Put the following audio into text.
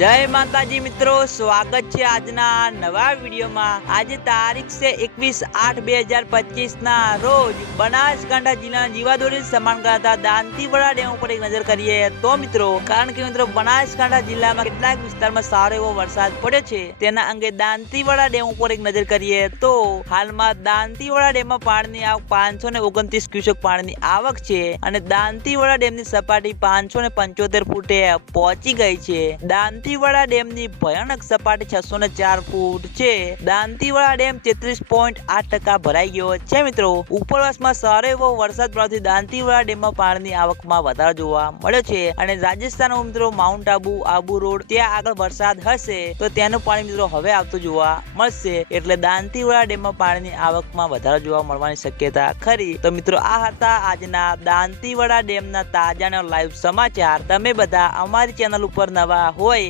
જય માતાજી મિત્રો, સ્વાગત છે આજના નવા વિડીયોમાં. આજે તારીખ છે એકવીસ આઠ બે હજાર પચીસ ના રોજ બનાસકાંઠા જિલ્લાના જીવાદોરી સમાન કરતા દાંતીવાડા ડેમ ઉપર એક નજર કરીએ તો મિત્રો, કારણ કે મિત્રો બનાસકાંઠા જિલ્લામાં કેટલાક વિસ્તારમાં સારો એવો વરસાદ પડ્યો છે, તેના અંગે દાંતીવાડા ડેમ ઉપર એક નજર કરીએ તો હાલમાં દાંતીવાડા ડેમમાં પાણીની આવક પાંચસો ને ઓગણત્રીસ ક્યુસેક પાણીની આવક છે અને દાંતીવાડા ડેમની સપાટી પાંચસો ને પંચોતેર ફૂટે પહોંચી ગઈ છે. દાંતીવાડા ડેમની ભયાનક સપાટી છસો ને ચાર ફૂટ છે. દાંતીવાડા ડેમ તેત્રીસ પોઈન્ટ આઠ ટકા ભરાઈ ગયો છે મિત્રો. ઉપરવાસમાં સારો એવો વરસાદ પડવાથી દાંતીવાડા ડેમમાં પાણીની આવકમાં વધારો જોવા મળ્યો છે. અને રાજસ્થાનમાં મિત્રો માઉન્ટ આબુ આબુ રોડ, ત્યાં આગળ વરસાદ હશે તો ત્યાંનું પાણી મિત્રો હવે આવતું જોવા મળશે. એટલે દાંતીવાડા ડેમમાં પાણીની આવકમાં વધારો જોવા મળવાની શક્યતા ખરી. તો મિત્રો આ હતા આજના દાંતીવાડા ડેમના તાજાના લાઈવ સમાચાર. તમે બધા અમારી ચેનલ ઉપર નવા હોય